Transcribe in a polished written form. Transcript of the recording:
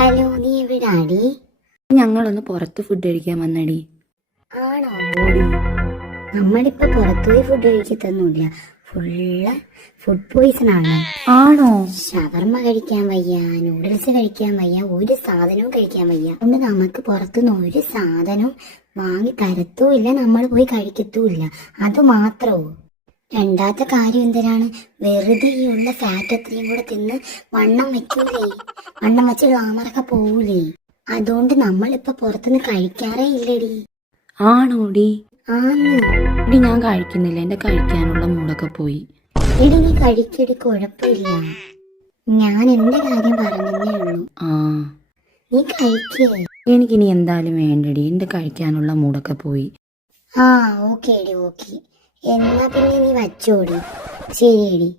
Hello, നീ എവിടാടി? ഞങ്ങളൊന്ന് പുറത്ത് ഫുഡ് കഴിക്കാൻ വന്നടി. ആണോ? നമ്മളിപ്പോ പുറത്തുപോയി ഫുഡ് കഴിക്കത്തൊന്നുമില്ല. ഫുള്ള് ഫുഡ് പോയിസൺ ആണ്. ആണോ? ഷവർമ കഴിക്കാൻ വയ്യ, നൂഡിൽസ് കഴിക്കാൻ വയ്യ, ഒരു സാധനവും കഴിക്കാൻ വയ്യ. അതുകൊണ്ട് നമുക്ക് പുറത്തുനിന്ന് ഒരു സാധനവും വാങ്ങി തരത്തുമില്ല, നമ്മൾ പോയി കഴിക്കത്തുമില്ല. അത് മാത്രമോ? രണ്ടാമത്തെ കാര്യം എന്തിനാണ് വെറുതെ ഈ ഉള്ള ഫാറ്റ് അത്രയും കൂടെ തിന്ന് വണ്ണം വെക്കൂലേ, വണ്ണം വെച്ച് ഗ്ലാമറൊക്കെ പോവൂലേ. അതുകൊണ്ട് നമ്മളിപ്പൊ പുറത്തുനിന്ന് കഴിക്കാറേ ഇല്ലടി. ആണോടി? ആന്ന്. എടി ഞാൻ കഴിക്കുന്നില്ല, എന്റെ കഴിക്കാനുള്ള മൂടൊക്കെ പോയി. എടി നീ കഴിക്കടി, കുഴപ്പമില്ല. ഞാൻ എന്റെ കാര്യം പറഞ്ഞേ ഉള്ളൂ. നീ കഴിക്കേ. എനിക്കിനി എന്തായാലും വേണ്ടടി, എന്റെ കഴിക്കാനുള്ള മൂടൊക്കെ പോയി. ഓക്കേടി, ഓക്കെ. എന്നാ പിന്നെ നീ വച്ചോടി. ശരിയടി.